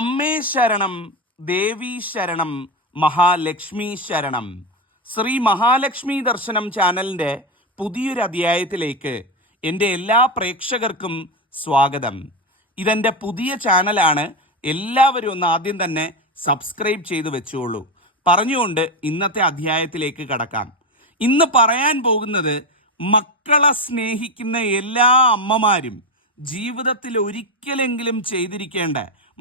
അമ്മേ ശരണം, ദേവി ശരണം, മഹാലക്ഷ്മി ശരണം. ശ്രീ മഹാലക്ഷ്മി ദർശനം ചാനലിൻ്റെ പുതിയൊരു അധ്യായത്തിലേക്ക് എൻ്റെ എല്ലാ പ്രേക്ഷകർക്കും സ്വാഗതം. ഇതെൻ്റെ പുതിയ ചാനലാണ്. എല്ലാവരും ഒന്ന് ആദ്യം തന്നെ സബ്സ്ക്രൈബ് ചെയ്ത് വെച്ചോളൂ. പറഞ്ഞുകൊണ്ട് ഇന്നത്തെ അധ്യായത്തിലേക്ക് കടക്കാം. ഇന്ന് പറയാൻ പോകുന്നത് മക്കളെ സ്നേഹിക്കുന്ന എല്ലാ അമ്മമാരും ജീവിതത്തിൽ ഒരിക്കലെങ്കിലും ചെയ്തിരിക്കേണ്ട,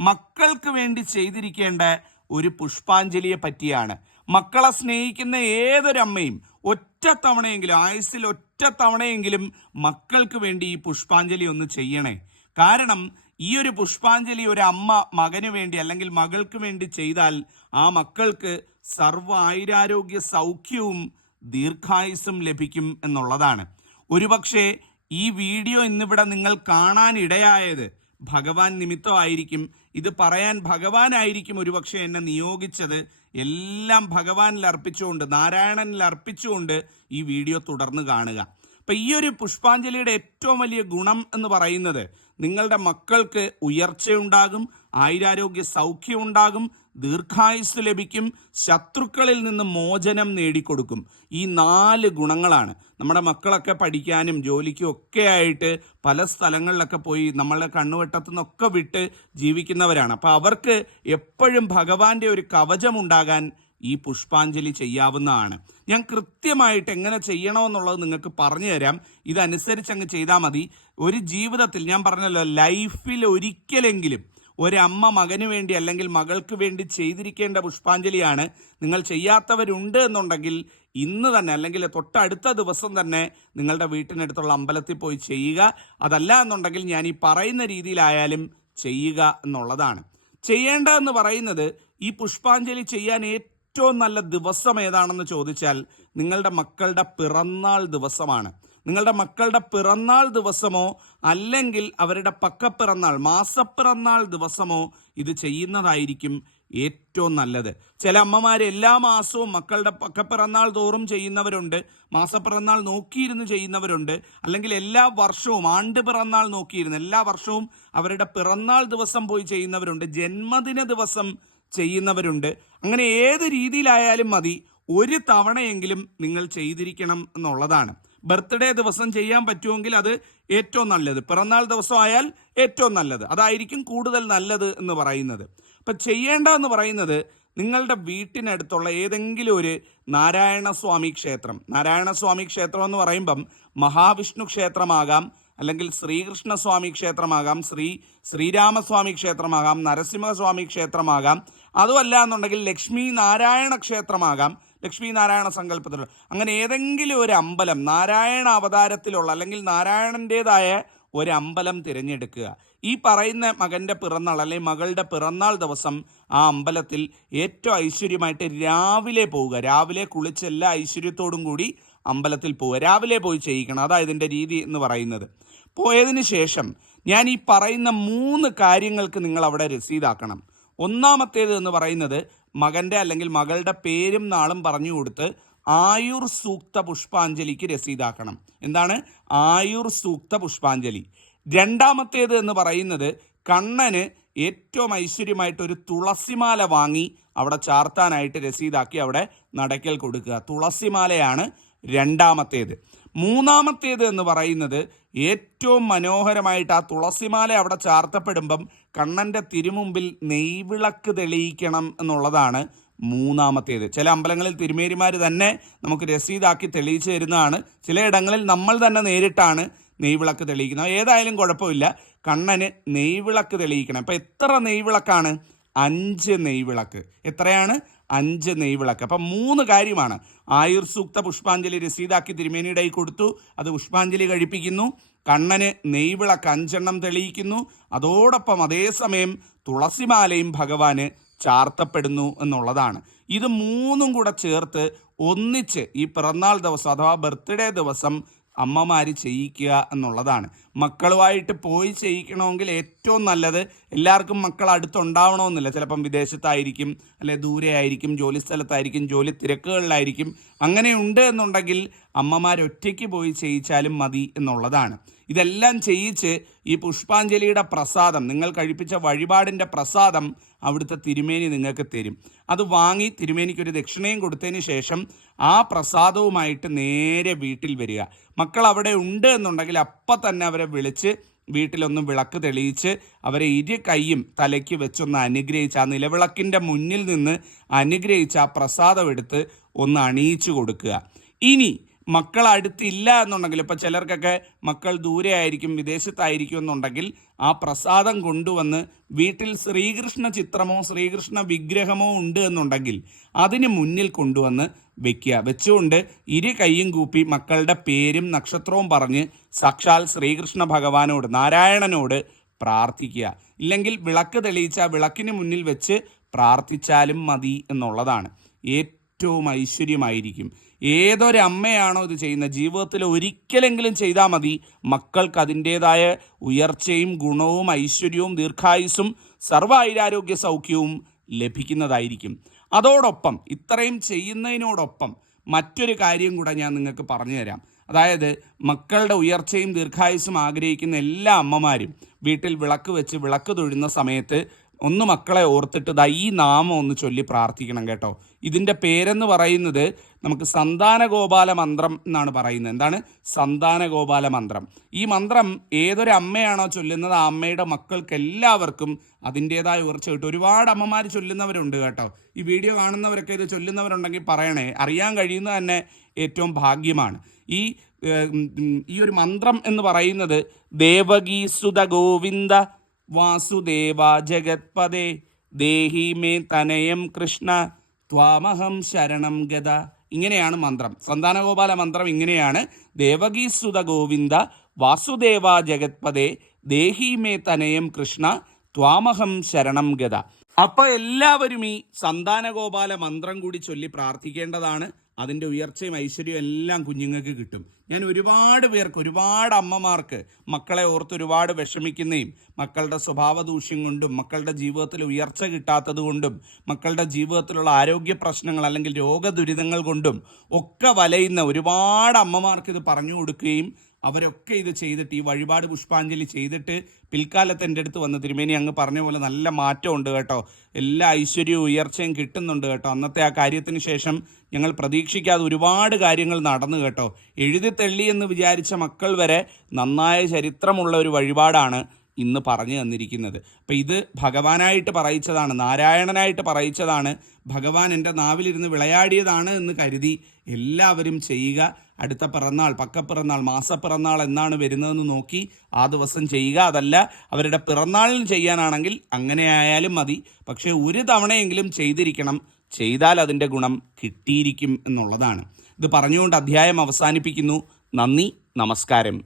മക്കൾക്ക് വേണ്ടി ചെയ്തിരിക്കേണ്ട ഒരു പുഷ്പാഞ്ജലിയെ പറ്റിയാണ്. മക്കളെ സ്നേഹിക്കുന്ന ഏതൊരമ്മയും ഒറ്റത്തവണയെങ്കിലും, ആയുസ്സിൽ ഒറ്റത്തവണയെങ്കിലും മക്കൾക്ക് വേണ്ടി ഈ പുഷ്പാഞ്ജലി ഒന്ന് ചെയ്യണേ. കാരണം ഈ ഒരു പുഷ്പാഞ്ജലി ഒരു അമ്മ മകന് വേണ്ടി അല്ലെങ്കിൽ മകൾക്ക് വേണ്ടി ചെയ്താൽ ആ മക്കൾക്ക് സർവ്വ ആയുരാരോഗ്യ സൗഖ്യവും ദീർഘായുസ്സും ലഭിക്കും എന്നുള്ളതാണ്. ഒരുപക്ഷെ ഈ വീഡിയോ ഇന്നിവിടെ നിങ്ങൾ കാണാനിടയായത് ഭഗവാൻ നിമിത്തമായിരിക്കും. ഇത് പറയാൻ ഭഗവാനായിരിക്കും ഒരുപക്ഷെ എന്നെ നിയോഗിച്ചത്. എല്ലാം ഭഗവാനിൽ അർപ്പിച്ചുകൊണ്ട്, നാരായണനിൽ അർപ്പിച്ചുകൊണ്ട് ഈ വീഡിയോ തുടർന്ന് കാണുക. അപ്പം ഈ ഒരു പുഷ്പാഞ്ജലിയുടെ ഏറ്റവും വലിയ ഗുണം എന്ന് പറയുന്നത് നിങ്ങളുടെ മക്കൾക്ക് ഉയർച്ചയുണ്ടാകും, ആയുരാരോഗ്യ സൗഖ്യം ഉണ്ടാകും, ദീർഘായുസ് ലഭിക്കും, ശത്രുക്കളിൽ നിന്ന് മോചനം നേടിക്കൊടുക്കും. ഈ 4 ഗുണങ്ങളാണ്. നമ്മുടെ മക്കളൊക്കെ പഠിക്കാനും ജോലിക്കും ഒക്കെ ആയിട്ട് പല സ്ഥലങ്ങളിലൊക്കെ പോയി നമ്മളുടെ കണ്ണുവെട്ടത്തു നിന്നൊക്കെ വിട്ട് ജീവിക്കുന്നവരാണ്. അപ്പോൾ അവർക്ക് എപ്പോഴും ഭഗവാന്റെ ഒരു കവചമുണ്ടാകാൻ ഈ പുഷ്പാഞ്ജലി ചെയ്യാവുന്നതാണ്. ഞാൻ കൃത്യമായിട്ട് എങ്ങനെ ചെയ്യണമെന്നുള്ളത് നിങ്ങൾക്ക് പറഞ്ഞു തരാം. ഇതനുസരിച്ച് അങ്ങ് ചെയ്താൽ മതി. ഒരു ജീവിതത്തിൽ ഞാൻ പറഞ്ഞല്ലോ, ലൈഫിൽ ഒരിക്കലെങ്കിലും ഒരമ്മ മകന് വേണ്ടി അല്ലെങ്കിൽ മകൾക്ക് വേണ്ടി ചെയ്തിരിക്കേണ്ട പുഷ്പാഞ്ജലിയാണ്. നിങ്ങൾ ചെയ്യാത്തവരുണ്ട് എന്നുണ്ടെങ്കിൽ ഇന്ന് തന്നെ അല്ലെങ്കിൽ തൊട്ടടുത്ത ദിവസം തന്നെ നിങ്ങളുടെ വീട്ടിനടുത്തുള്ള അമ്പലത്തിൽ പോയി ചെയ്യുക. അതല്ല എന്നുണ്ടെങ്കിൽ ഞാൻ ഈ പറയുന്ന രീതിയിലായാലും ചെയ്യുക എന്നുള്ളതാണ്. ചെയ്യേണ്ടതെന്ന് പറയുന്നത്, ഈ പുഷ്പാഞ്ജലി ചെയ്യാൻ ഏറ്റവും നല്ല ദിവസം ഏതാണെന്ന് ചോദിച്ചാൽ നിങ്ങളുടെ മക്കളുടെ പിറന്നാൾ ദിവസമാണ്. നിങ്ങളുടെ മക്കളുടെ പിറന്നാൾ ദിവസമോ അല്ലെങ്കിൽ അവരുടെ പക്കപ്പിറന്നാൾ, മാസപ്പിറന്നാൾ ദിവസമോ ഇത് ചെയ്യുന്നതായിരിക്കും ഏറ്റവും നല്ലത്. ചില അമ്മമാർ എല്ലാ മാസവും മക്കളുടെ പക്കപ്പിറന്നാൾ തോറും ചെയ്യുന്നവരുണ്ട്, മാസപ്പിറന്നാൾ നോക്കിയിരുന്ന് ചെയ്യുന്നവരുണ്ട്, അല്ലെങ്കിൽ എല്ലാ വർഷവും ആണ്ട് പിറന്നാൾ നോക്കിയിരുന്ന് എല്ലാ വർഷവും അവരുടെ പിറന്നാൾ ദിവസം പോയി ചെയ്യുന്നവരുണ്ട്, ജന്മദിന ദിവസം ചെയ്യുന്നവരുണ്ട്. അങ്ങനെ ഏത് രീതിയിലായാലും മതി, ഒരു തവണയെങ്കിലും നിങ്ങൾ ചെയ്തിരിക്കണം എന്നുള്ളതാണ്. ബർത്ത്ഡേ ദിവസം ചെയ്യാൻ പറ്റുമെങ്കിൽ അത് ഏറ്റവും നല്ലത്. പിറന്നാൾ ദിവസം ആയാൽ ഏറ്റവും നല്ലത്. അതായിരിക്കും കൂടുതൽ നല്ലത് എന്ന് പറയുന്നത്. അപ്പം ചെയ്യേണ്ടതെന്ന് പറയുന്നത്, നിങ്ങളുടെ വീട്ടിനടുത്തുള്ള ഏതെങ്കിലും ഒരു നാരായണസ്വാമി ക്ഷേത്രം, നാരായണസ്വാമി ക്ഷേത്രം എന്ന് പറയുമ്പം മഹാവിഷ്ണു ക്ഷേത്രമാകാം, അല്ലെങ്കിൽ ശ്രീകൃഷ്ണസ്വാമി ക്ഷേത്രമാകാം, ശ്രീരാമസ്വാമി ക്ഷേത്രമാകാം, നരസിംഹസ്വാമി ക്ഷേത്രമാകാം, അതുമല്ല എന്നുണ്ടെങ്കിൽ ലക്ഷ്മി നാരായണ ക്ഷേത്രമാകാം, ലക്ഷ്മി നാരായണ സങ്കല്പത്തിലുള്ള അങ്ങനെ ഏതെങ്കിലും ഒരു അമ്പലം, നാരായണ അവതാരത്തിലുള്ള അല്ലെങ്കിൽ നാരായണൻ്റെതായ ഒരു അമ്പലം തിരഞ്ഞെടുക്കുക. ഈ പറയുന്ന മകൻ്റെ പിറന്നാൾ അല്ലെങ്കിൽ മകളുടെ പിറന്നാൾ ദിവസം ആ അമ്പലത്തിൽ ഏറ്റവും ഐശ്വര്യമായിട്ട് രാവിലെ പോവുക. രാവിലെ കുളിച്ച് എല്ലാ ഐശ്വര്യത്തോടും കൂടി അമ്പലത്തിൽ പോവുക. രാവിലെ പോയി ചെയ്യിക്കണം. അതാണ് ഇതിൻ്റെ രീതി എന്ന് പറയുന്നത്. പോയതിന് ശേഷം ഞാൻ ഈ പറയുന്ന 3 കാര്യങ്ങൾക്ക് നിങ്ങൾ അവിടെ രസീതാക്കണം. ഒന്നാമത്തേത് എന്ന് പറയുന്നത്, മകൻ്റെ അല്ലെങ്കിൽ മകളുടെ പേരും നാളും പറഞ്ഞു കൊടുത്ത് ആയുർ സൂക്ത പുഷ്പാഞ്ജലിക്ക് രസീതാക്കണം. എന്താണ് ആയുർ സൂക്ത പുഷ്പാഞ്ജലി? രണ്ടാമത്തേത് എന്ന് പറയുന്നത്, കണ്ണന് ഏറ്റവും ഐശ്വര്യമായിട്ട് ഒരു തുളസിമാല വാങ്ങി അവിടെ ചാർത്താനായിട്ട് രസീതാക്കി അവിടെ നടക്കൽ കൊടുക്കുക. തുളസിമാലയാണ് രണ്ടാമത്തേത്. മൂന്നാമത്തേത് എന്ന് പറയുന്നത്, ഏറ്റവും മനോഹരമായിട്ട് ആ തുളസിമാല അവിടെ ചാർത്തപ്പെടുമ്പം കണ്ണൻ്റെ തിരുമുമ്പിൽ നെയ്വിളക്ക് തെളിയിക്കണം എന്നുള്ളതാണ് മൂന്നാമത്തേത്. ചില അമ്പലങ്ങളിൽ തിരുമേനിമാർ തന്നെ നമുക്ക് രസീതാക്കി തെളിയിച്ചു തരുന്നതാണ്. ചിലയിടങ്ങളിൽ നമ്മൾ തന്നെ നേരിട്ടാണ് നെയ്വിളക്ക് തെളിയിക്കുന്നത്. ഏതായാലും കുഴപ്പമില്ല, കണ്ണന് നെയ്വിളക്ക് തെളിയിക്കണം. അപ്പം എത്ര നെയ്വിളക്കാണ്? 5 നെയ്വിളക്ക്. എത്രയാണ്? 5 നെയ്വിളക്ക്. അപ്പം 3 കാര്യമാണ്. ആയുർ സൂക്ത പുഷ്പാഞ്ജലി രസീതാക്കി തിരുമേനിയുടെ കൈ കൊടുത്തു, അത് പുഷ്പാഞ്ജലി കഴിപ്പിക്കുന്നു. കണ്ണന് നെയ്വിളക്ക് 5 തെളിയിക്കുന്നു. അതോടൊപ്പം അതേസമയം തുളസിമാലയും ഭഗവാന് ചാർത്തപ്പെടുന്നു എന്നുള്ളതാണ്. ഇത് 3 കൂടെ ചേർത്ത് ഒന്നിച്ച് ഈ പിറന്നാൾ ദിവസം അഥവാ ബർത്ത്ഡേ ദിവസം അമ്മമാർ ചെയ്യിക്കുക എന്നുള്ളതാണ്. മക്കളുമായിട്ട് പോയി ചെയ്യിക്കണമെങ്കിൽ ഏറ്റവും നല്ലത്, എല്ലാവർക്കും മക്കൾ അടുത്തുണ്ടാവണമെന്നില്ല. ചിലപ്പം വിദേശത്തായിരിക്കും, അല്ലെ ദൂരെ ആയിരിക്കും, ജോലി സ്ഥലത്തായിരിക്കും, ജോലി തിരക്കുകളിലായിരിക്കും. അങ്ങനെ ഉണ്ട് എന്നുണ്ടെങ്കിൽ അമ്മമാർ ഒറ്റയ്ക്ക് പോയി ചെയ്യിച്ചാലും മതി എന്നുള്ളതാണ്. ഇതെല്ലാം ചെയ്യിച്ച് ഈ പുഷ്പാഞ്ജലിയുടെ പ്രസാദം, നിങ്ങൾ കഴിപ്പിച്ച വഴിപാടിൻ്റെ പ്രസാദം അവിടുത്തെ തിരുമേനി നിങ്ങൾക്ക് തരും. അത് വാങ്ങി തിരുമേനിക്കൊരു ദക്ഷിണയും കൊടുത്തതിന് ശേഷം ആ പ്രസാദവുമായിട്ട് നേരെ വീട്ടിൽ വരിക. മക്കൾ അവിടെ ഉണ്ട് എന്നുണ്ടെങ്കിൽ അപ്പം തന്നെ അവരെ വിളിച്ച് വീട്ടിലൊന്ന് വിളക്ക് തെളിയിച്ച് അവരെ ഇരു കൈയും തലയ്ക്ക് വെച്ചൊന്ന് അനുഗ്രഹിച്ച് ആ നിലവിളക്കിൻ്റെ മുന്നിൽ നിന്ന് അനുഗ്രഹിച്ച് ആ പ്രസാദം എടുത്ത് ഒന്ന് അണിയിച്ചു കൊടുക്കുക. ഇനി മക്കൾ അടുത്തില്ല എന്നുണ്ടെങ്കിൽ, ഇപ്പം ചിലർക്കൊക്കെ മക്കൾ ദൂരെ ആയിരിക്കും, വിദേശത്തായിരിക്കും എന്നുണ്ടെങ്കിൽ ആ പ്രസാദം കൊണ്ടുവന്ന് വീട്ടിൽ ശ്രീകൃഷ്ണ ചിത്രമോ ശ്രീകൃഷ്ണ വിഗ്രഹമോ ഉണ്ട് എന്നുണ്ടെങ്കിൽ അതിന് മുന്നിൽ കൊണ്ടുവന്ന് വെക്കുക. വെച്ചുകൊണ്ട് ഇരു കൈയും കൂപ്പി മക്കളുടെ പേരും നക്ഷത്രവും പറഞ്ഞ് സാക്ഷാൽ ശ്രീകൃഷ്ണ ഭഗവാനോട്, നാരായണനോട് പ്രാർത്ഥിക്കുക. ഇല്ലെങ്കിൽ വിളക്ക് തെളിയിച്ച വിളക്കിന് മുന്നിൽ വെച്ച് പ്രാർത്ഥിച്ചാലും മതി എന്നുള്ളതാണ്. ഏറ്റവും ഐശ്വര്യമായിരിക്കും. ഏതൊരമ്മയാണോ ഇത് ചെയ്യുന്നത്, ജീവിതത്തിൽ ഒരിക്കലെങ്കിലും ചെയ്താൽ മതി, മക്കൾക്ക് അതിൻ്റേതായ ഉയർച്ചയും ഗുണവും ഐശ്വര്യവും ദീർഘായുസ്സും സർവ്വ ഐരാരോഗ്യ സൗഖ്യവും ലഭിക്കുന്നതായിരിക്കും. അതോടൊപ്പം ഇത്രയും ചെയ്യുന്നതിനോടൊപ്പം മറ്റൊരു കാര്യം കൂടെ ഞാൻ നിങ്ങൾക്ക് പറഞ്ഞു തരാം. അതായത് മക്കളുടെ ഉയർച്ചയും ദീർഘായുസ്സും ആഗ്രഹിക്കുന്ന എല്ലാ അമ്മമാരും വീട്ടിൽ വിളക്ക് വെച്ച് വിളക്ക് തൊഴുന്ന സമയത്ത് ഒന്ന് മക്കളെ ഓർത്തിട്ട് ഈ നാമം ഒന്ന് ചൊല്ലി പ്രാർത്ഥിക്കണം കേട്ടോ. ഇതിൻ്റെ പേരെന്ന് പറയുന്നത് നമുക്ക് സന്താനഗോപാല മന്ത്രം എന്നാണ് പറയുന്നത്. എന്താണ് സന്താനഗോപാല മന്ത്രം? ഈ മന്ത്രം ഏതൊരു അമ്മയാണോ ചൊല്ലുന്നത് ആ അമ്മയുടെ മക്കൾക്ക് എല്ലാവർക്കും അതിൻ്റേതായ ഉയർച്ച കിട്ടും. ഒരുപാട് അമ്മമാർ ചൊല്ലുന്നവരുണ്ട് കേട്ടോ. ഈ വീഡിയോ കാണുന്നവരൊക്കെ ഇത് ചൊല്ലുന്നവരുണ്ടെങ്കിൽ പറയണേ. അറിയാൻ കഴിയുന്നത് തന്നെ ഏറ്റവും ഭാഗ്യമാണ്. ഈ ഒരു മന്ത്രം എന്ന് പറയുന്നത് ദേവകീസുത ഗോവിന്ദ വാസുദേവ ജഗത്പദേ ദേഹി മേ തനയം കൃഷ്ണ ത്വാമഹം ശരണം ഗത. ഇങ്ങനെയാണ് മന്ത്രം. സന്താനഗോപാല മന്ത്രം ഇങ്ങനെയാണ്: ദേവകീസുത ഗോവിന്ദ വാസുദേവ ജഗത്പദേ ദേഹി മേ തനയം കൃഷ്ണ ത്വാമഹം ശരണം ഗത. അപ്പോൾ എല്ലാവരും ഈ സന്താനഗോപാല മന്ത്രം കൂടി ചൊല്ലി പ്രാർത്ഥിക്കേണ്ടതാണ്. അതിൻ്റെ ഉയർച്ചയും ഐശ്വര്യവും എല്ലാം കുഞ്ഞുങ്ങൾക്ക് കിട്ടും. ഞാൻ ഒരുപാട് പേർക്ക്, ഒരുപാട് അമ്മമാർക്ക് മക്കളെ ഓർത്ത് ഒരുപാട് വിഷമിക്കുന്നതും മക്കളുടെ സ്വഭാവ ദൂഷ്യം കൊണ്ടും മക്കളുടെ ജീവിതത്തിൽ ഉയർച്ച കിട്ടാത്തത് കൊണ്ടും മക്കളുടെ ജീവിതത്തിലുള്ള ആരോഗ്യ പ്രശ്നങ്ങൾ അല്ലെങ്കിൽ രോഗദുരിതങ്ങൾ കൊണ്ടും ഒക്കെ വലയുന്ന ഒരുപാട് അമ്മമാർക്ക് ഇത് പറഞ്ഞു കൊടുക്കുകയും അവരൊക്കെ ഇത് ചെയ്തിട്ട് ഈ വഴിപാട് പുഷ്പാഞ്ജലി ചെയ്തിട്ട് പിൽക്കാലത്ത് എൻ്റെ അടുത്ത് വന്ന് തിരുമേനി അങ്ങ് പറഞ്ഞ പോലെ നല്ല മാറ്റമുണ്ട് കേട്ടോ, എല്ലാ ഐശ്വര്യവും ഉയർച്ചയും കിട്ടുന്നുണ്ട് കേട്ടോ. അന്നത്തെ ആ കാര്യത്തിന് ശേഷം ഞങ്ങൾ പ്രതീക്ഷിക്കാതെ ഒരുപാട് കാര്യങ്ങൾ നടന്നു കേട്ടോ. എഴുതി തെള്ളി എന്ന് വിചാരിച്ച മക്കൾ വരെ നന്നായ ചരിത്രമുള്ള ഒരു വഴിപാടാണ് ഇന്ന് പറഞ്ഞു തന്നിരിക്കുന്നത്. അപ്പം ഇത് ഭഗവാനായിട്ട് പറയിച്ചതാണ്, നാരായണനായിട്ട് പറയിച്ചതാണ്, ഭഗവാൻ എൻ്റെ നാവിലിരുന്ന് വിളയാടിയതാണ് എന്ന് കരുതി എല്ലാവരും ചെയ്യുക. അടുത്ത പിറന്നാൾ, പക്കപ്പിറന്നാൾ, മാസപ്പിറന്നാൾ എന്നാണ് വരുന്നതെന്ന് നോക്കി ആ ദിവസം ചെയ്യുക. അതല്ല അവരുടെ പിറന്നാളിന് ചെയ്യാനാണെങ്കിൽ അങ്ങനെ ആയാലും മതി. പക്ഷേ ഒരു തവണയെങ്കിലും ചെയ്തിരിക്കണം. ചെയ്താൽ അതിൻ്റെ ഗുണം കിട്ടിയിരിക്കും എന്നുള്ളതാണ്. ഇത് പറഞ്ഞുകൊണ്ട് അധ്യായം അവസാനിപ്പിക്കുന്നു. നന്ദി, നമസ്കാരം.